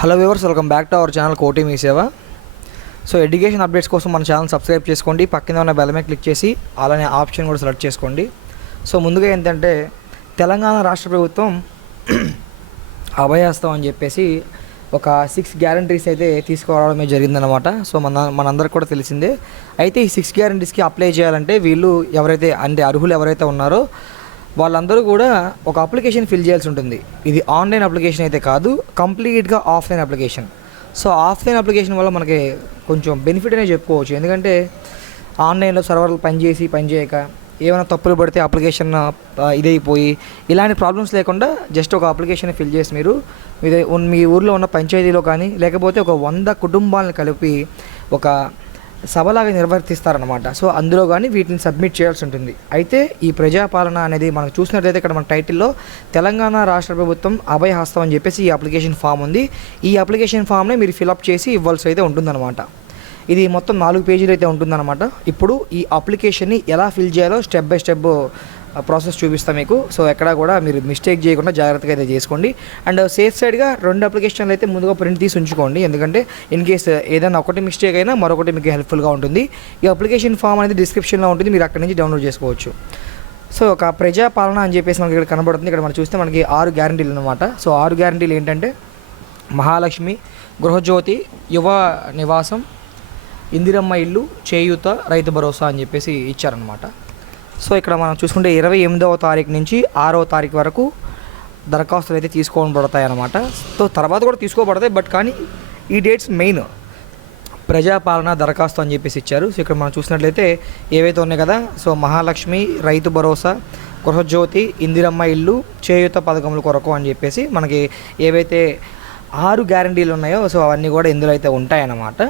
Hello viewers welcome back to our channel Koti మీ సేవ so education updates కోసం మన channel subscribe చేసుకోండి. పక్కన ఉన్న బెల్ మీద క్లిక్ చేసి అలానే ఆప్షన్ కూడా సెలెక్ట్ చేసుకోండి. సో ముందుగా ఏంటంటే తెలంగాణ రాష్ట్ర ప్రభుత్వం అభయాస్తం అని చెప్పేసి ఒక సిక్స్ గ్యారంటీస్ అయితే తీసుకురావడమే జరిగిందనమాట సో మన మనందరికి కూడా తెలిసిందే. అయితే ఈ సిక్స్ గ్యారంటీస్కి అప్లై చేయాలంటే వీళ్ళు ఎవరైతే అంటే అర్హులు ఎవరైతే ఉన్నారో వాళ్ళందరూ కూడా ఒక అప్లికేషన్ ఫిల్ చేయాల్సి ఉంటుంది. ఇది ఆన్లైన్ అప్లికేషన్ అయితే కాదు కంప్లీట్గా offline application. So offline application వల్ల మనకి కొంచెం బెనిఫిట్ అనే చెప్పుకోవచ్చు. ఎందుకంటే ఆన్లైన్లో సర్వర్లు పనిచేసి పనిచేయక ఏమైనా తప్పులు పడితే అప్లికేషన్ ఇదైపోయి ఇలాంటి ప్రాబ్లమ్స్ లేకుండా జస్ట్ ఒక అప్లికేషన్ ఫిల్ చేసి మీరు మీ ఊర్లో ఉన్న పంచాయతీలో కానీ లేకపోతే ఒక వంద కుటుంబాలను కలిపి ఒక సభలాగా నిర్వర్తిస్తారనమాట సో అందులో కానీ వీటిని సబ్మిట్ చేయాల్సి ఉంటుంది. అయితే ఈ ప్రజాపాలన అనేది మనం చూసినట్లయితే ఇక్కడ మన టైటిల్లో తెలంగాణ రాష్ట్ర ప్రభుత్వం అభయ హస్తం అని చెప్పేసి ఈ అప్లికేషన్ ఫామ్ ఉంది. ఈ అప్లికేషన్ ఫామ్ని మీరు ఫిలప్ చేసి ఇవ్వాల్సి అయితే ఉంటుందన్నమాట. ఇది మొత్తం నాలుగు పేజీలు అయితే ఉంటుందన్నమాట. ఇప్పుడు ఈ అప్లికేషన్ని ఎలా ఫిల్ చేయాలో స్టెప్ బై స్టెప్ ప్రాసెస్ చూపిస్తాం మీకు. సో ఎక్కడ కూడా మీరు మిస్టేక్ చేయకుండా జాగ్రత్తగా అయితే చేసుకోండి. అండ్ సేఫ్ సైడ్గా రెండు అప్లికేషన్లు అయితే ముందుగా ప్రింట్ తీసి ఉంచుకోండి. ఎందుకంటే ఇన్ కేస్ ఏదైనా ఒకటి మిస్టేక్ అయినా మరొకటి మీకు హెల్ప్ఫుల్గా ఉంటుంది. ఈ అప్లికేషన్ ఫామ్ అనేది డిస్క్రిప్షన్లో ఉంటుంది. మీరు అక్కడి నుంచి డౌన్లోడ్ చేసుకోవచ్చు. సో ఒక ప్రజాపాలన అని చెప్పేసి మనకి ఇక్కడ కనబడుతుంది. ఇక్కడ మనం చూస్తే మనకి ఆరు గ్యారంటీలు అనమాట సో ఆరు గ్యారంటీలు ఏంటంటే మహాలక్ష్మి గృహజ్యోతి యువ నివాసం ఇందిరమ్మ ఇల్లు చేయూత రైతు భరోసా అని చెప్పేసి ఇచ్చారనమాట సో ఇక్కడ మనం చూసుకుంటే ఇరవై ఎనిమిదవ తారీఖు నుంచి ఆరవ తారీఖు వరకు దరఖాస్తులు అయితే తీసుకోబడతాయి అన్నమాట సో తర్వాత కూడా తీసుకోబడతాయి బట్ కానీ ఈ డేట్స్ మెయిన్. ప్రజాపాలన దరఖాస్తు అని చెప్పేసి ఇచ్చారు. సో ఇక్కడ మనం చూసినట్లయితే ఏవైతే ఉన్నాయి కదా సో మహాలక్ష్మి రైతు భరోసా గృహజ్యోతి ఇందిరమ్మ ఇల్లు చేయూత పథకముల కొరకు అని చెప్పేసి మనకి ఏవైతే ఆరు గ్యారంటీలు ఉన్నాయో సో అవన్నీ కూడా ఇందులో అయితే ఉంటాయన్నమాట.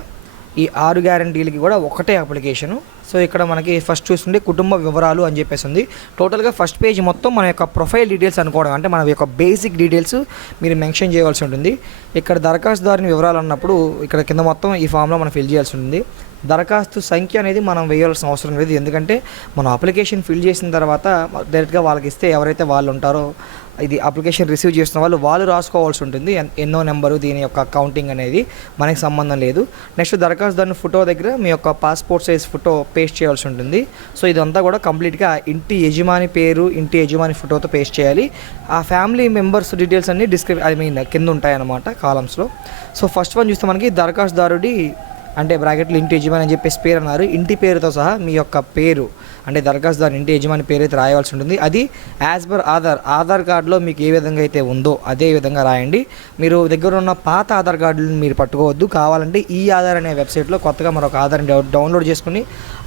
ఈ ఆరు గ్యారంటీలకి కూడా ఒకటే అప్లికేషను. సో ఇక్కడ మనకి ఫస్ట్ చూస్తుంటే కుటుంబ వివరాలు అని చెప్పేసి ఉంది. టోటల్గా ఫస్ట్ పేజ్ మొత్తం మన యొక్క ప్రొఫైల్ డీటెయిల్స్ అనుకోవడం. అంటే మన యొక్క బేసిక్ డీటెయిల్స్ మీరు మెన్షన్ చేయవలసి ఉంటుంది. ఇక్కడ దరఖాస్తుదారుని వివరాలు అన్నప్పుడు ఇక్కడ కింద మొత్తం ఈ ఫామ్లో మనం ఫిల్ చేయాల్సి ఉంటుంది. దరఖాస్తు సంఖ్య అనేది మనం వేయాల్సిన అవసరం లేదు. ఎందుకంటే మనం అప్లికేషన్ ఫిల్ చేసిన తర్వాత డైరెక్ట్గా వాళ్ళకి ఇస్తే ఎవరైతే వాళ్ళు ఉంటారో ఇది అప్లికేషన్ రిసీవ్ చేస్తున్న వాళ్ళు వాళ్ళు రాసుకోవాల్సి ఉంటుంది. ఎన్- ఎన్నో నెంబరు దీని యొక్క అకౌంటింగ్ అనేది మనకి సంబంధం లేదు. నెక్స్ట్ దరఖాస్తుదారుని ఫోటో దగ్గర మీ యొక్క పాస్పోర్ట్ సైజ్ ఫోటో పేస్ట్ చేయాల్సి ఉంటుంది. సో ఇదంతా కూడా కంప్లీట్గా ఇంటి యజమాని పేరు ఇంటి యజమాని ఫోటోతో పేస్ట్ చేయాలి. ఆ ఫ్యామిలీ మెంబర్స్ డీటెయిల్స్ అన్ని డిస్క్రిప్ ఐ మీన్ కింద ఉంటాయన్నమాట కాలమ్స్లో. సో ఫస్ట్ వన్ చూస్తే మనకి దరఖాస్తుదారుడి అంటే బ్రాకెట్లో ఇంటి యజమాని అని చెప్పేసి పేరు అన్నారు. ఇంటి పేరుతో సహా మీ యొక్క పేరు అంటే దరఖాస్తుదారు ఇంటి యజమాని పేరు అయితే రాయవలసి ఉంటుంది. అది యాజ్ పర్ ఆధార్ ఆధార్ కార్డులో మీకు ఏ విధంగా అయితే ఉందో అదే విధంగా రాయండి. మీరు దగ్గర ఉన్న పాత ఆధార్ కార్డులను మీరు పట్టుకోవద్దు. కావాలంటే ఈ ఆధార్ అనే వెబ్సైట్లో కొత్తగా మరొక ఆధార్ డౌన్లోడ్ చేసుకుని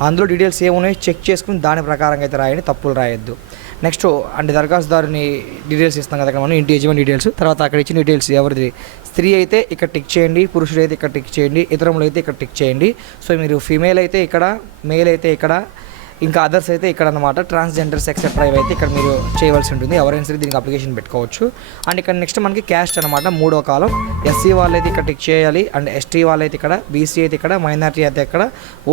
అందులో డీటెయిల్స్ ఏమున్నాయో చెక్ చేసుకుని దాని ప్రకారంగా అయితే రాయండి. తప్పులు రాయొద్దు. నెక్స్ట్ అంటే దరఖాస్తుదారుని డీటెయిల్స్ ఇస్తాం కదా మనం ఇంటి యజమాని డీటెయిల్స్. తర్వాత అక్కడ ఇచ్చిన డీటెయిల్స్ ఎవరిది స్త్రీ అయితే ఇక్కడ టిక్ చేయండి పురుషుడు అయితే ఇక్కడ టిక్ చేయండి ఇతరములు అయితే ఇక్కడ టిక్ చేయండి. సో మీరు ఫీమేల్ అయితే ఇక్కడ మేల్ అయితే ఇక్కడ ఇంకా అదర్స్ అయితే ఇక్కడ అనమాట ట్రాన్స్జెండర్స్ ఎక్సెట్రా ఇవైతే ఇక్కడ మీరు చేయవలసి ఉంటుంది. ఎవరైనా సరే దీనికి అప్లికేషన్ పెట్టుకోవచ్చు. అండ్ ఇక్కడ నెక్స్ట్ మనకి క్యాస్ట్ అనమాట మూడో కాలం. ఎస్సీ వాళ్ళైతే ఇక్కడ టిక్ చేయాలి అండ్ ఎస్టీ వాళ్ళైతే ఇక్కడ బీసీ అయితే ఇక్కడ మైనారిటీ అయితే ఇక్కడ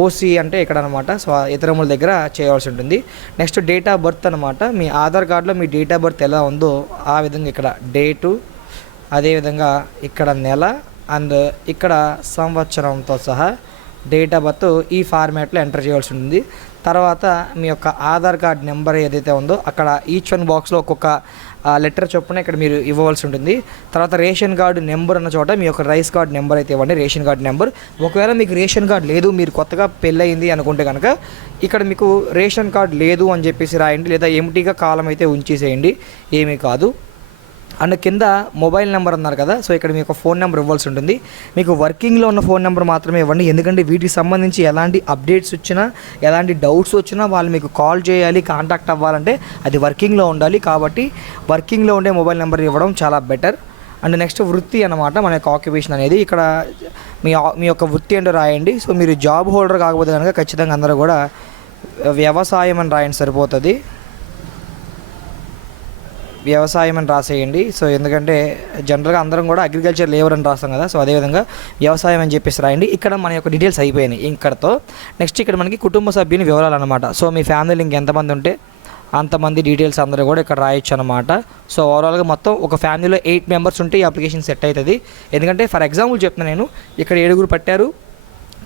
ఓసీ అంటే ఇక్కడ అనమాట సో ఇతరముల దగ్గర చేయవలసి ఉంటుంది. నెక్స్ట్ డేట్ ఆఫ్ బర్త్ అనమాట మీ ఆధార్ కార్డులో మీ డేట్ ఆఫ్ బర్త్ ఎలా ఉందో ఆ విధంగా ఇక్కడ డేటు అదేవిధంగా ఇక్కడ నెల అండ్ ఇక్కడ సంవత్సరంతో సహా డేట్ ఆఫ్ బర్త్ ఈ ఫార్మాట్లో ఎంటర్ చేయాల్సి ఉంటుంది. తర్వాత మీ యొక్క ఆధార్ కార్డ్ నెంబర్ ఏదైతే ఉందో అక్కడ ఈచ్ వన్ బాక్స్లో ఒక్కొక్క లెటర్ చొప్పున ఇక్కడ మీరు ఇవ్వవలసి ఉంటుంది. తర్వాత రేషన్ కార్డు నెంబర్ అన్న చోట మీ యొక్క రైస్ కార్డ్ నెంబర్ అయితే ఇవ్వండి రేషన్ కార్డు నెంబర్. ఒకవేళ మీకు రేషన్ కార్డు లేదు మీరు కొత్తగా పెళ్ళయింది అనుకుంటే కనుక ఇక్కడ మీకు రేషన్ కార్డు లేదు అని చెప్పేసి రాయండి లేదా ఎంటీగా కాలం అయితే ఉంచేసేయండి. ఏమీ కాదు. అండ్ కింద మొబైల్ నెంబర్ అన్నారు కదా సో ఇక్కడ మీకు ఫోన్ నెంబర్ ఇవ్వాల్సి ఉంటుంది. మీకు వర్కింగ్లో ఉన్న ఫోన్ నెంబర్ మాత్రమే ఇవ్వండి. ఎందుకంటే వీటికి సంబంధించి ఎలాంటి అప్డేట్స్ వచ్చినా ఎలాంటి డౌట్స్ వచ్చినా వాళ్ళు మీకు కాల్ చేయాలి కాంటాక్ట్ అవ్వాలంటే అది వర్కింగ్లో ఉండాలి. కాబట్టి వర్కింగ్లో ఉండే మొబైల్ నెంబర్ ఇవ్వడం చాలా బెటర్. అండ్ నెక్స్ట్ వృత్తి అనమాట మన యొక్క ఆక్యుపేషన్ అనేది. ఇక్కడ మీ మీ యొక్క వృత్తి ఏంటో రాయండి. సో మీరు జాబ్ హోల్డర్ కాకపోతే కనుక ఖచ్చితంగా అందరూ కూడా వ్యవసాయం అని రాయండి సరిపోతుంది. వ్యవసాయం అని రాసేయండి. సో ఎందుకంటే జనరల్గా అందరం కూడా అగ్రికల్చర్ లేబర్ అని రాస్తాం కదా. సో అదేవిధంగా వ్యవసాయం అని చెప్పేసి రాయండి. ఇక్కడ మన యొక్క డీటెయిల్స్ అయిపోయినాయి ఇక్కడతో. నెక్స్ట్ ఇక్కడ మనకి కుటుంబ సభ్యుని వివరాలు అనమాట సో మీ ఫ్యామిలీలో ఇంకెంతమంది ఉంటే అంతమంది డీటెయిల్స్ అందరూ కూడా ఇక్కడ రాయొచ్చు అనమాట సో ఓవరాల్గా మొత్తం ఒక ఫ్యామిలీలో ఎయిట్ మెంబర్స్ ఉంటే ఈ అప్లికేషన్ సెట్ అవుతుంది. ఎందుకంటే ఫర్ ఎగ్జాంపుల్ చెప్తున్నాను నేను ఇక్కడ ఏడుగురు పట్టారు.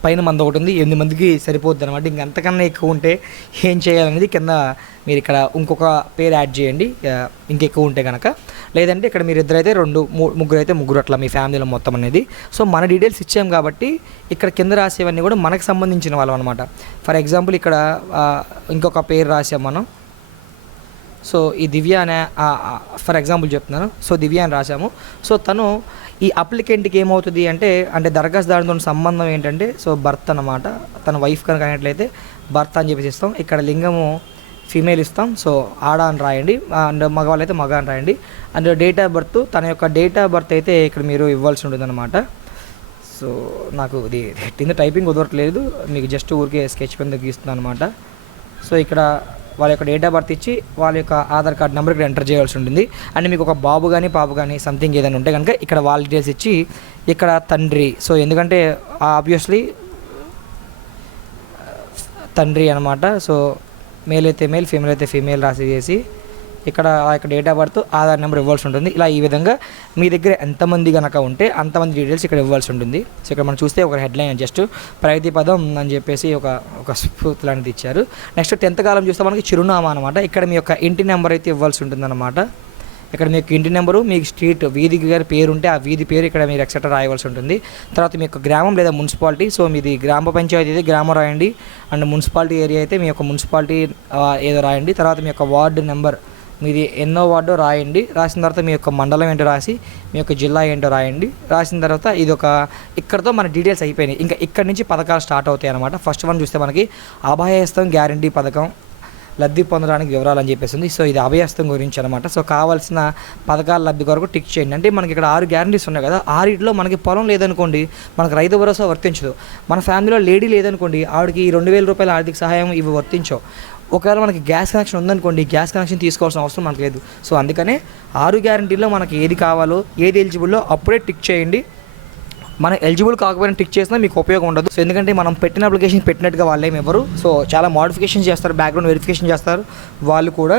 పైన మంది ఒకటి ఉంది ఎనిమిది మందికి సరిపోద్ది అనమాట ఇంకంతకన్నా ఎక్కువ ఉంటే ఏం చేయాలనేది కింద మీరు ఇక్కడ ఇంకొక పేరు యాడ్ చేయండి. ఇంకెక్కువ ఉంటే కనుక లేదంటే ఇక్కడ మీరు ఇద్దరైతే రెండు ముగ్గురు అయితే ముగ్గురు అట్లా మీ ఫ్యామిలీలో మొత్తం అనేది. సో మన డీటెయిల్స్ ఇచ్చాం కాబట్టి ఇక్కడ కింద రాసేవన్నీ కూడా మనకు సంబంధించిన వాళ్ళం అనమాట ఫర్ ఎగ్జాంపుల్ ఇక్కడ ఇంకొక పేరు రాసాం మనం. సో ఈ దివ్య అనే ఫర్ ఎగ్జాంపుల్ చెప్తున్నాను. సో దివ్య అని రాశాము. సో తను ఈ అప్లికెంట్కి ఏమవుతుంది అంటే అంటే దరఖాస్తుదారుతో సంబంధం ఏంటంటే సో భర్త్ అన్నమాట. తన వైఫ్ కనుక అయినట్లయితే భర్త అని చెప్పేసి ఇస్తాం. ఇక్కడ లింగము ఫీమేల్ ఇస్తాం. సో ఆడ అని రాయండి. అండ్ మగవాళ్ళు అయితే మగ అని రాయండి. అండ్ డేట్ ఆఫ్ బర్త్ తన యొక్క డేట్ ఆఫ్ బర్త్ అయితే ఇక్కడ మీరు ఇవ్వాల్సి ఉంటుంది అనమాట సో నాకు ఇది కింద టైపింగ్ కుదరట్లేదు. మీకు జస్ట్ ఊరికే స్కెచ్ పెన్ గీస్తున్నాను అనమాట సో ఇక్కడ వాళ్ళ యొక్క డేట్ ఆఫ్ బర్త్ ఇచ్చి వాళ్ళ యొక్క ఆధార్ కార్డ్ నెంబర్ ఇక్కడ ఎంటర్ చేయాల్సి ఉంటుంది. అండ్ మీకు ఒక బాబు కానీ పాప కానీ సంథింగ్ ఏదైనా ఉంటే కనుక ఇక్కడ వాళ్ళ డీటెయిల్స్ ఇచ్చి ఇక్కడ తండ్రి. సో ఎందుకంటే ఆబ్వియస్లీ తండ్రి అనమాట సో మేల్ అయితే మేల్ ఫీమేల్ అయితే ఫీమేల్ రాసి చేసి ఇక్కడ ఆ యొక్క date of birth Aadhaar number ఇవ్వాల్సి ఉంటుంది. ఇలా ఈ విధంగా మీ దగ్గర ఎంతమంది కనుక ఉంటే అంతమంది డీటెయిల్స్ ఇక్కడ ఇవ్వాల్సి ఉంటుంది. సో ఇక్కడ మనం చూస్తే ఒక హెడ్లైన్ జస్ట్ ప్రగతి పదం అని చెప్పేసి ఒక ఒక స్ఫూర్తి లాంటిది ఇచ్చారు. నెక్స్ట్ టెన్త్ కాలం చూస్తే మనకి చిరునామా అనమాట ఇక్కడ మీ యొక్క ఇంటి నెంబర్ అయితే ఇవ్వాల్సి ఉంటుంది అనమాట ఇక్కడ మీకు ఇంటి నెంబరు మీకు స్ట్రీట్ వీధి గారి పేరు ఉంటే ఆ వీధి పేరు ఇక్కడ మీరు ఎక్సెట్రా రాయవలసి ఉంటుంది. తర్వాత మీ యొక్క గ్రామం లేదా మున్సిపాలిటీ. సో మీది గ్రామ పంచాయతీ అయితే గ్రామం రాయండి. అండ్ మున్సిపాలిటీ ఏరియా అయితే మీ యొక్క మున్సిపాలిటీ ఏదో రాయండి. తర్వాత మీ యొక్క వార్డు నెంబర్ మీది ఎన్నో వార్డు రాయండి. రాసిన తర్వాత మీ యొక్క మండలం ఏంటో రాసి మీ యొక్క జిల్లా ఏంటో రాయండి. రాసిన తర్వాత ఇది ఒక ఇక్కడతో మన డీటెయిల్స్ అయిపోయినాయి. ఇంకా ఇక్కడ నుంచి పథకాలు స్టార్ట్ అవుతాయి అనమాట ఫస్ట్ వన్ చూస్తే మనకి అభయహస్తం గ్యారంటీ పథకం లబ్ధి పొందడానికి వివరాలు అని చెప్పేసి ఉంది. సో ఇది అభయస్థం గురించి అనమాట సో కావాల్సిన పథకాల లబ్ధి కొరకు టిక్ చేయండి. అంటే మనకి ఇక్కడ ఆరు గ్యారంటీస్ ఉన్నాయి కదా. ఆరిట్లో మనకి పొలం లేదనుకోండి మనకు రైతు భరోసా వర్తించదు. మన ఫ్యామిలీలో లేడీ లేదనుకోండి ఆవిడకి ఈ రెండు వేల రూపాయల ఆర్థిక సహాయం ఇవి వర్తించవు. ఒకవేళ మనకి గ్యాస్ కనెక్షన్ ఉందనుకోండి గ్యాస్ కనెక్షన్ తీసుకోవాల్సిన అవసరం మనకు లేదు. సో అందుకనే ఆరు గ్యారంటీలో మనకి ఏది కావాలో ఏది ఎలిజిబుల్లో అప్పుడే టిక్ చేయండి. మనం ఎలిజిబుల్ కాకపోయినా టిక్ చేసినా మీకు ఉపయోగం ఉండదు. సో ఎందుకంటే మనం పెట్టిన అప్లికేషన్ పెట్టినట్టుగా వాళ్ళు ఏమి సో చాలా మోడిఫికేషన్ చేస్తారు బ్యాక్గ్రౌండ్ వెరిఫికేషన్ చేస్తారు. వాళ్ళు కూడా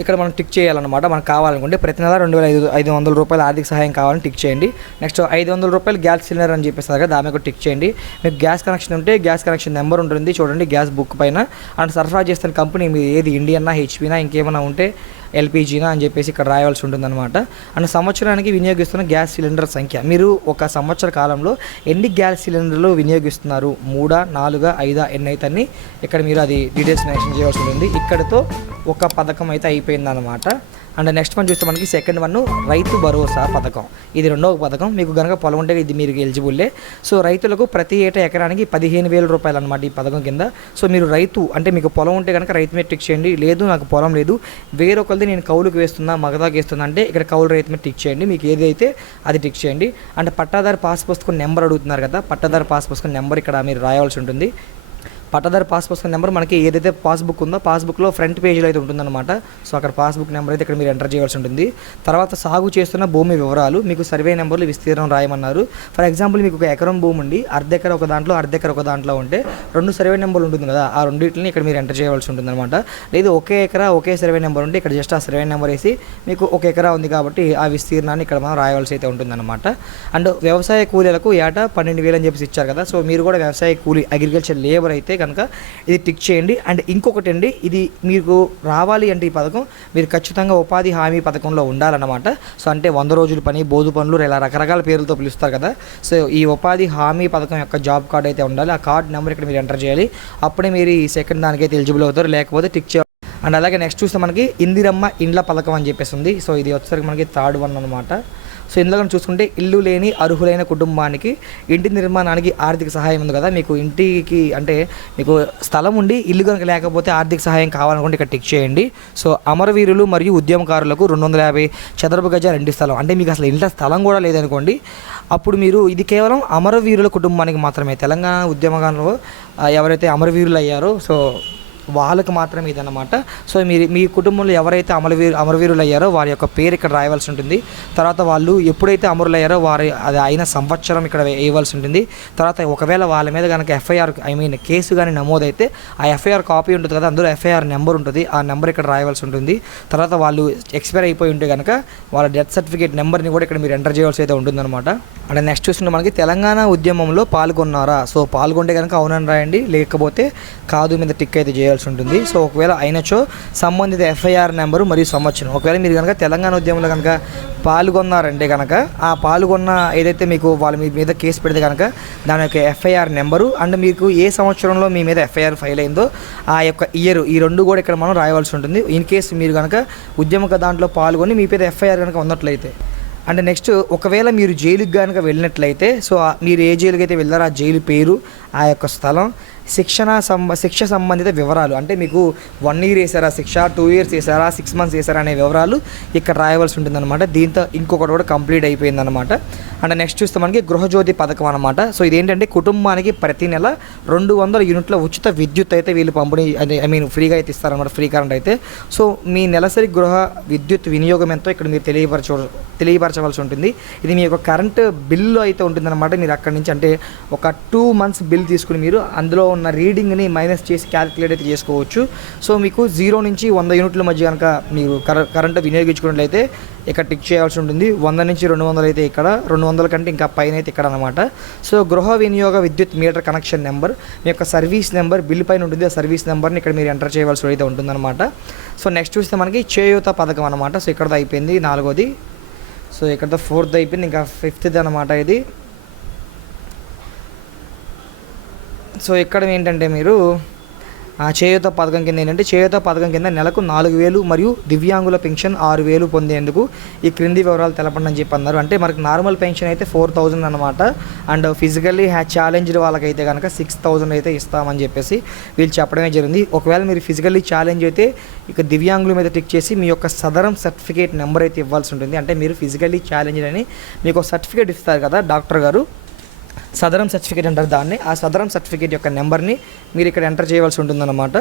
ఇక్కడ మనం టిక్ చేయాలన్నమాట. మనకు కావాలనుకుంటే ప్రతి నెల రెండు వేల ఐదు ఐదు వందల రూపాయల ఆర్థిక సహాయం కావాలని టిక్ చేయండి. నెక్స్ట్ ఐదు వందల రూపాయలు గ్యాస్ సిలిండర్ అని చెప్పేస్తారు కదా దాని టిక్ చేయండి. మీకు గ్యాస్ కనెక్షన్ ఉంటే గ్యాస్ కనెక్షన్ నెంబర్ ఉంటుంది. చూడండి గ్యాస్ బుక్ పైన. అండ్ సరఫరా చేస్తున్న కంపెనీ మీరు ఏది ఇండియన్నా హెచ్పీనా ఇంకేమైనా ఉంటే ఎల్పిజీనా అని చెప్పేసి ఇక్కడ రాయవలసి ఉంటుందన్నమాట. అండ్ సంవత్సరానికి వినియోగిస్తున్న గ్యాస్ సిలిండర్ సంఖ్య. మీరు ఒక సంవత్సర కాలంలో ఎన్ని గ్యాస్ సిలిండర్లు వినియోగిస్తున్నారు? మూడా నాలుగా ఐదా ఎన్ని అయితే అన్ని? ఇక్కడ మీరు అది డీటెయిల్స్ మెన్షన్ చేయవలసి ఉంటుంది. ఇక్కడతో ఒక పథకం అయితే అయిపోయిందన్నమాట. అండ్ నెక్స్ట్ వన్ చూస్తే మనకి సెకండ్ వన్ రైతు భరోసా పథకం. ఇది రెండవ పథకం. మీకు కనుక పొలం ఉంటే ఇది మీరు ఎలిజిబుల్లే సో రైతులకు ప్రతి ఏటా ఎకరానికి పదిహేను వేల రూపాయలు అనమాట ఈ పథకం కింద. సో మీరు రైతు అంటే మీకు పొలం ఉంటే కనుక రైతు మీద టిక్ చేయండి. లేదు నాకు పొలం లేదు. వేరొకరిది నేను కౌలుకి వేస్తున్నా మగదాకి వేస్తున్నా అంటే ఇక్కడ కౌలు రైతు మీద టిక్ చేయండి. మీకు ఏదైతే అది టిక్ చేయండి. అండ్ పట్టాదారు పాస్ పుస్తకం నెంబర్ అడుగుతున్నారు కదా పట్టాదారు పాస్ పుస్తకం నెంబర్ ఇక్కడ మీరు రాయవలసి ఉంటుంది. పట్టదారి పాస్ పుస్తకం నెంబర్ మనకి ఏదైతే పాస్బుక్ ఉందో పాస్బుక్లో ఫ్రంట్ పేజీలో అయితే ఉంటుందన్నమాట. సో అక్కడ పాస్బుక్ నెంబర్ అయితే ఇక్కడ మీరు ఎంటర్ చేయాల్సి ఉంటుంది. తర్వాత సాగు చేస్తున్న భూమి వివరాలు మీకు సర్వే నెంబర్లు విస్తీర్ణం రాయమన్నారు. ఫర్ ఎగ్జాంపుల్ మీకు ఒక ఎకరం భూమి ఉండి అర్ధెకర ఒక దాంట్లో అర్ధెకర ఒక దాంట్లో ఉంటే రెండు సర్వే నెంబర్లు ఉంటుంది కదా ఆ రెండింటిని ఇక్కడ మీరు ఎంటర్ చేయవలసి ఉంటుంది అనమాట లేదు ఒకే ఎకరా ఒకే సర్వే నెంబర్ ఉంటే ఇక్కడ జస్ట్ ఆ సర్వే నెంబర్ వేసి మీకు ఒక ఎకరా ఉంది కాబట్టి ఆ విస్తీర్ణాన్ని ఇక్కడ మనం రాయవలసి అయితే ఉంటుందన్నమాట. అండ్ వ్యవసాయ కూలీలకు ఏటా పన్నెండు వేలు అని చెప్పేసి ఇచ్చారు కదా సో మీరు కూడా వ్యవసాయ కూలీ అగ్రికల్చర్ లేబర్ అయితే కనుక ఇది టిక్ చేయండి. అండ్ ఇంకొకటి అండి ఇది మీకు రావాలి అంటే ఈ పథకం మీరు ఖచ్చితంగా ఉపాధి హామీ పథకంలో ఉండాలన్నమాట. సో అంటే వంద రోజుల పని బోధు పనులు ఇలా రకరకాల పేర్లతో పిలుస్తారు కదా. సో ఈ ఉపాధి హామీ పథకం యొక్క జాబ్ కార్డ్ అయితే ఉండాలి. ఆ కార్డ్ నెంబర్ ఇక్కడ మీరు ఎంటర్ చేయాలి. అప్పుడే మీరు ఈ సెకండ్ దానికైతే ఎలిజిబుల్ అవుతారు లేకపోతే టిక్ చేయాలి అండ్ అలాగే నెక్స్ట్ చూస్తే మనకి ఇందిరమ్మ ఇండ్ల పథకం అని చెప్పేసి ఉంది. సో ఇది వచ్చేసరికి మనకి థర్డ్ వన్ అనమాట సో ఇందులో చూసుకుంటే ఇల్లు లేని అర్హులైన కుటుంబానికి ఇంటి నిర్మాణానికి ఆర్థిక సహాయం ఉంది కదా. మీకు ఇంటికి అంటే మీకు స్థలం ఉండి ఇల్లు కనుక లేకపోతే ఆర్థిక సహాయం కావాలనుకుంటే ఇక్కడ టిక్ చేయండి. సో అమరవీరులు మరియు ఉద్యమకారులకు రెండు వందల యాభై చదరపు గజ రెండు స్థలం. అంటే మీకు అసలు ఇంట్లో స్థలం కూడా లేదనుకోండి అప్పుడు మీరు ఇది కేవలం అమరవీరుల కుటుంబానికి మాత్రమే. తెలంగాణ ఉద్యమకారులు ఎవరైతే అమరవీరులు అయ్యారో సో వాళ్ళకి మాత్రమే ఇదన్నమాట. సో మీరు మీ కుటుంబంలో ఎవరైతే అమరవీరు అమరవీరులు అయ్యారో వారి యొక్క పేరు ఇక్కడ రాయవలసి ఉంటుంది. తర్వాత వాళ్ళు ఎప్పుడైతే అమరులయ్యారో వారి అది అయిన సంవత్సరం ఇక్కడ వేయవలసి ఉంటుంది. తర్వాత ఒకవేళ వాళ్ళ మీద కనుక ఎఫ్ఐఆర్ ఐ మీన్ కేసు కానీ నమోదైతే ఆ ఎఫ్ఐఆర్ కాపీ ఉంటుంది కదా అందులో ఎఫ్ఐఆర్ నెంబర్ ఉంటుంది. ఆ నెంబర్ ఇక్కడ రాయవలసి ఉంటుంది. తర్వాత వాళ్ళు ఎక్స్పైర్ అయిపోయి ఉంటే కనుక వాళ్ళ డెత్ సర్టిఫికేట్ నెంబర్ని కూడా ఇక్కడ మీరు ఎంటర్ చేయవలసి అయితే ఉంటుందన్నమాట. అండ్ నెక్స్ట్ చూస్తుంటే మనకి తెలంగాణ ఉద్యమంలో పాల్గొన్నారా? సో పాల్గొంటే కనుక అవునని రాయండి. లేకపోతే కాదు మీద టిక్ అయితే చేయాలి చేయాల్సి ఉంటుంది. సో ఒకవేళ అయినచో సంబంధిత ఎఫ్ఐఆర్ నెంబరు మరియు సంవత్సరం. ఒకవేళ మీరు కనుక తెలంగాణ ఉద్యమంలో కనుక పాల్గొన్నారంటే కనుక ఆ పాల్గొన్న ఏదైతే మీకు వాళ్ళ మీ మీద కేసు పెడితే కనుక దాని యొక్క ఎఫ్ఐఆర్ నెంబరు అండ్ మీకు ఏ సంవత్సరంలో మీ మీద ఎఫ్ఐఆర్ ఫైల్ అయిందో ఆ యొక్క ఇయర్ ఈ రెండు కూడా ఇక్కడ మనం రాయవలసి ఉంటుంది. ఇన్ కేసు మీరు కనుక ఉద్యమక దాంట్లో పాల్గొని మీ మీద ఎఫ్ఐఆర్ కనుక ఉన్నట్లయితే. అండ్ నెక్స్ట్ ఒకవేళ మీరు జైలుకి కనుక వెళ్ళినట్లయితే సో మీరు ఏ జైలుకి అయితే వెళ్ళారో ఆ జైలు పేరు ఆ యొక్క స్థలం శిక్షణ సంబ శిక్ష సంబంధిత వివరాలు. అంటే మీకు వన్ ఇయర్ వేసారా శిక్ష టూ ఇయర్స్ వేసారా సిక్స్ మంత్స్ వేసారా అనే వివరాలు ఇక్కడ రాయవలసి ఉంటుందన్నమాట. దీంతో ఇంకొకటి కూడా కంప్లీట్ అయిపోయిందన్నమాట. అండ్ నెక్స్ట్ చూస్తే మనకి గృహజ్యోతి పథకం అనమాట సో ఇదేంటంటే కుటుంబానికి ప్రతి నెల రెండు వందల యూనిట్ల ఉచిత విద్యుత్ అయితే వీళ్ళు పంపిణీ అదే ఐ మీన్ ఫ్రీగా అయితే ఇస్తారన్నమాట ఫ్రీ కరెంట్ అయితే. సో మీ నెలసరి గృహ విద్యుత్ వినియోగం ఎంతో ఇక్కడ మీరు తెలియపరచ తెలియపరచవలసి ఉంటుంది. ఇది మీ యొక్క కరెంట్ బిల్లు అయితే ఉంటుందన్నమాట. మీరు అక్కడి నుంచి అంటే ఒక టూ మంత్స్ బిల్ తీసుకుని మీరు అందులో ఉన్న రీడింగ్ని మైనస్ చేసి క్యాలిక్యులేట్ అయితే చేసుకోవచ్చు. సో మీకు జీరో నుంచి వంద యూనిట్ల మధ్య కనుక మీరు కర కరెంట్ వినియోగించుకున్నట్లయితే ఇక్కడ టిక్ చేయాల్సి ఉంటుంది. వంద నుంచి రెండు వందలు అయితే ఇక్కడ రెండు వందల కంటే ఇంకా పైన అయితే ఇక్కడ అనమాట సో గృహ వినియోగ విద్యుత్ మీటర్ కనెక్షన్ నెంబర్ మీ యొక్క సర్వీస్ నెంబర్ బిల్ పైన ఉంటుంది. ఆ సర్వీస్ నెంబర్ని ఇక్కడ మీరు ఎంటర్ చేయవలసి అయితే ఉంటుందన్నమాట. సో నెక్స్ట్ చూస్తే మనకి చేయూత పథకం అనమాట సో ఇక్కడ అయిపోయింది నాలుగోది. సో ఇక్కడతో ఫోర్త్ అయిపోయింది. ఇంకా ఫిఫ్త్ది అనమాట ఇది. సో ఇక్కడ ఏంటంటే మీరు ఆ చేయూత పథకం కింద ఏంటంటే చేయూత పథకం కింద నెలకు నాలుగు వేలు మరియు దివ్యాంగుల పెన్షన్ ఆరు వేలు పొందేందుకు ఈ క్రింది వివరాలు తెలపండి అని చెప్పి అన్నారు అంటే మనకి నార్మల్ పెన్షన్ అయితే ఫోర్ థౌజండ్ అనమాట అండ్ ఫిజికల్లీ హ్యా ఛాలెంజ్డ్ వాళ్ళకైతే కనుక సిక్స్ థౌజండ్ అయితే ఇస్తామని చెప్పేసి వీళ్ళు చెప్పడమే జరిగింది. ఒకవేళ మీరు ఫిజికల్లీ ఛాలెంజ్ అయితే ఇక దివ్యాంగుల మీద టిక్ చేసి మీ యొక్క సదరం సర్టిఫికేట్ నెంబర్ అయితే ఇవ్వాల్సి ఉంటుంది. అంటే మీరు ఫిజికల్లీ ఛాలెంజ్ అని మీకు ఒక సర్టిఫికేట్ ఇస్తారు కదా డాక్టర్ గారు. సదరం సర్టిఫికేట్ అంటారు దాన్ని. ఆ సదరం సర్టిఫికేట్ యొక్క నెంబర్ని మీరు ఇక్కడ ఎంటర్ చేయవలసి ఉంటుందన్నమాట.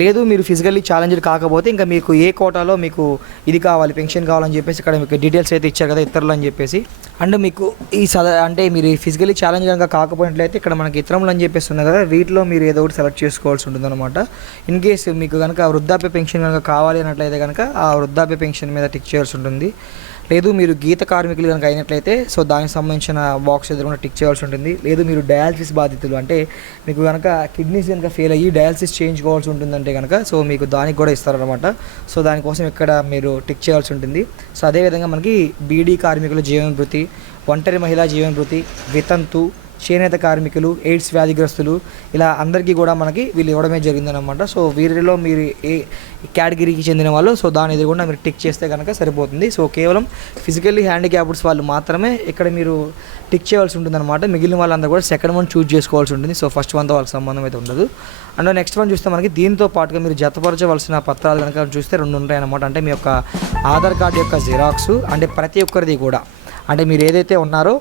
లేదు మీరు ఫిజికల్లీ ఛాలెంజ్డ్ కాకపోతే ఇంకా మీకు ఏ కోటాలో మీకు ఇది కావాలి పెన్షన్ కావాలని చెప్పేసి ఇక్కడ మీకు డీటెయిల్స్ అయితే ఇచ్చారు కదా ఇతరులు అని చెప్పేసి. అండ్ మీకు ఈ సద అంటే మీరు ఫిజికల్లీ ఛాలెంజ్ కనుక కాకపోయినట్లయితే ఇక్కడ మనకి ఇతరములు అని చెప్పేసి ఉన్నాయి కదా వీటిలో మీరు ఏదో ఒకటి సెలెక్ట్ చేసుకోవాల్సి ఉంటుందన్నమాట. ఇన్ కేస్ మీకు కనుక వృద్ధాప్య పెన్షన్ కనుక కావాలి అన్నట్లయితే కనుక ఆ వృద్ధాప్య పెన్షన్ మీద టిక్ చేయాల్సి ఉంటుంది. లేదు మీరు గీత కార్మికులు కనుక అయినట్లయితే సో దానికి సంబంధించిన బాక్స్ ఎదురుగా టిక్ చేయాల్సి ఉంటుంది. లేదు మీరు డయాలసిస్ బాధితులు అంటే మీకు కనుక కిడ్నీస్ కనుక ఫెయిల్ అయ్యి డయాలసిస్ చేయించుకోవాల్సి ఉంటుందంటే కనుక సో మీకు దానికి కూడా ఇస్తారనమాట సో దానికోసం ఇక్కడ మీరు టిక్ చేయాల్సి ఉంటుంది. సో అదేవిధంగా మనకి బీడీ కార్మికుల జీవనభృతి ఒంటరి మహిళా జీవన భృతి వితంతు చేనేత కార్మికులు ఎయిడ్స్ వ్యాధిగ్రస్తులు ఇలా అందరికీ కూడా మనకి వీళ్ళు ఇవ్వడమే జరిగిందనమాట సో వీరిలో మీరు ఏ కేటగిరీకి చెందిన వాళ్ళు సో దాని ఎదురుకుండా మీరు టిక్ చేస్తే కనుక సరిపోతుంది. సో కేవలం ఫిజికల్లీ హ్యాండిక్యాప్డ్స్ వాళ్ళు మాత్రమే ఇక్కడ మీరు టిక్ చేయవలసి ఉంటుందన్నమాట. మిగిలిన వాళ్ళందరూ కూడా సెకండ్ వన్ చూజ్ చేసుకోవాల్సి ఉంటుంది. సో ఫస్ట్ వన్తో వాళ్ళకి సంబంధం అయితే ఉండదు. అండ్ నెక్స్ట్ వన్ చూస్తే మనకి దీంతో పాటుగా మీరు జతపరచవలసిన పత్రాలు కనుక చూస్తే రెండు ఉంటాయన్నమాట. అంటే మీ యొక్క ఆధార్ కార్డు యొక్క జిరాక్స్ అంటే ప్రతి ఒక్కరిది కూడా. అంటే మీరు ఏదైతే ఉన్నారో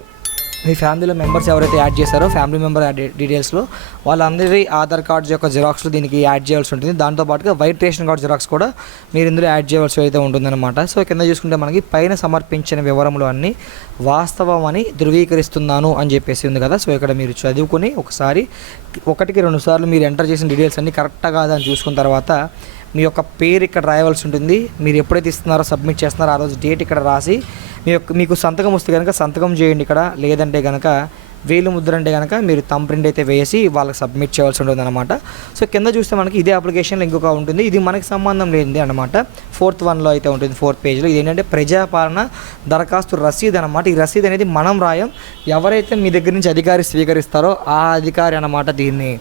మీ ఫ్యామిలీలో మెంబర్స్ ఎవరైతే యాడ్ చేశారో ఫ్యామిలీ మెంబర్ డీటెయిల్స్లో వాళ్ళందరి ఆధార్ కార్డ్స్ యొక్క జిరాక్స్లు దీనికి యాడ్ చేయాల్సి ఉంటుంది. దాంతోపాటుగా వైట్ రేషన్ కార్డ్ జిరాక్స్ కూడా మీరు ఇందులో యాడ్ చేయవలసి అయితే ఉంటుందన్నమాట. సో కింద చూసుకుంటే మనకి పైన సమర్పించిన వివరములు అన్నీ వాస్తవం అని ధృవీకరిస్తున్నాను అని చెప్పేసి ఉంది కదా. సో ఇక్కడ మీరు చదువుకొని ఒకసారి ఒకటికి రెండు సార్లు మీరు ఎంటర్ చేసిన డీటెయిల్స్ అన్నీ కరెక్ట్గా కాదా అని చూసుకున్న తర్వాత మీ యొక్క పేరు ఇక్కడ రాయవలసి ఉంటుంది. మీరు ఎప్పుడైతే ఇస్తున్నారో సబ్మిట్ చేస్తున్నారో ఆ రోజు డేట్ ఇక్కడ రాసి మీ యొక్క మీకు సంతకం వస్తే కనుక సంతకం చేయండి ఇక్కడ. లేదంటే కనుక వేలు ముద్ర అంటే కనుక మీరు థంబ్ ప్రింట్ అయితే వేసి వాళ్ళకి సబ్మిట్ చేయాల్సి ఉంటుంది అనమాట సో కింద చూస్తే మనకి ఇదే అప్లికేషన్లో ఇంకొక ఉంటుంది. ఇది మనకి సంబంధం లేనిది అనమాట ఫోర్త్ వన్లో అయితే ఉంటుంది ఫోర్త్ పేజ్లో. ఇది ఏంటంటే ప్రజాపాలన దరఖాస్తు రసీదు అనమాట ఈ రసీదు అనేది మనం రాయం. ఎవరైతే మీ దగ్గర నుంచి అధికారి స్వీకరిస్తారో ఆ అధికారి అనమాట దీన్ని.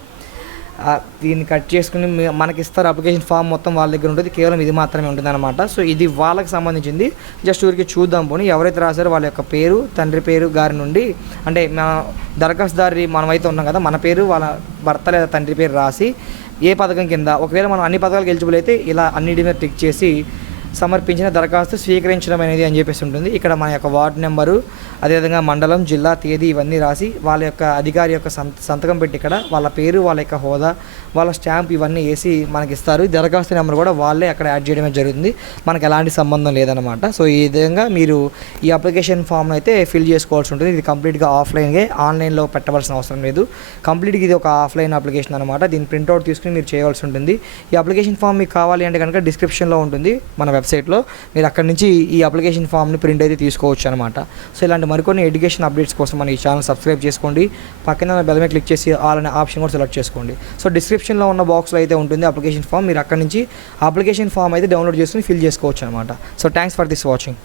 దీన్ని కట్ చేసుకుని మనకి ఇస్తారు అప్లికేషన్ ఫామ్ మొత్తం వాళ్ళ దగ్గర ఉంటుంది. కేవలం ఇది మాత్రమే ఉంటుంది అనమాట సో ఇది వాళ్ళకి సంబంధించింది. జస్ట్ ఊరికి చూద్దాం పోనీ. ఎవరైతే రాశారో వాళ్ళ యొక్క పేరు తండ్రి పేరు గారి నుండి అంటే మన దరఖాస్తుదారి మనమైతే ఉన్నాం కదా మన పేరు వాళ్ళ భర్త లేదా తండ్రి పేరు రాసి ఏ పథకం కింద ఒకవేళ మనం అన్ని పథకాలకు ఎలిజిబుల్ అయితే ఇలా అన్నిటి మీద టిక్ చేసి సమర్పించిన దరఖాస్తు స్వీకరించడం అనేది అని చెప్పేసి ఉంటుంది. ఇక్కడ మన యొక్క వార్డు నెంబరు అదేవిధంగా మండలం జిల్లా తేదీ ఇవన్నీ రాసి వాళ్ళ యొక్క అధికారి యొక్క సంత- సంతకం పెట్టి ఇక్కడ వాళ్ళ పేరు వాళ్ళ యొక్క హోదా వాళ్ళ స్టాంప్ ఇవన్నీ వేసి మనకి ఇస్తారు. దరఖాస్తు నెంబర్ కూడా వాళ్ళే అక్కడ యాడ్ చేయడమే జరుగుతుంది. మనకు ఎలాంటి సంబంధం లేదనమాట సో ఈ విధంగా మీరు ఈ అప్లికేషన్ ఫామ్ అయితే ఫిల్ చేసుకోవాల్సి ఉంటుంది. ఇది కంప్లీట్గా ఆఫ్లైన్గా ఆన్లైన్లో పెట్టవలసిన అవసరం లేదు. కంప్లీట్గా ఇది ఒక ఆఫ్లైన్ అప్లికేషన్ అనమాట దీని ప్రింట్అవుట్ తీసుకుని మీరు చేయవలసి ఉంటుంది. ఈ అప్లికేషన్ ఫామ్ మీకు కావాలి అంటే కనుక డిస్క్రిప్షన్లో ఉంటుంది. మన వెబ్సైట్లో మీరు అక్కడ నుంచి ఈ అప్లికేషన్ ఫామ్ని ప్రింట్ అయితే తీసుకోవచ్చు అనమాట సో ఇలాంటి మరికొన్ని ఎడ్యుకేషన్ అప్డేట్స్ కోసం మన ఈ ఛానల్ సబ్స్క్రైబ్ చేసుకోండి. పక్కన బెల్ మీద క్లిక్ చేసి ఆల్ అనే ఆప్షన్ కూడా సెలెక్ట్ చేసుకోండి. సో డిస్క్రిప్షన్లో ఉన్న బాక్స్లో అయితే ఉంటుంది అప్లికేషన్ ఫామ్. మీరు అక్కడ నుంచి అప్లికేషన్ ఫామ్ అయితే డౌన్లోడ్ చేసుకుని ఫిల్ చేసుకోవచ్చు అనమాట so thanks for this watching.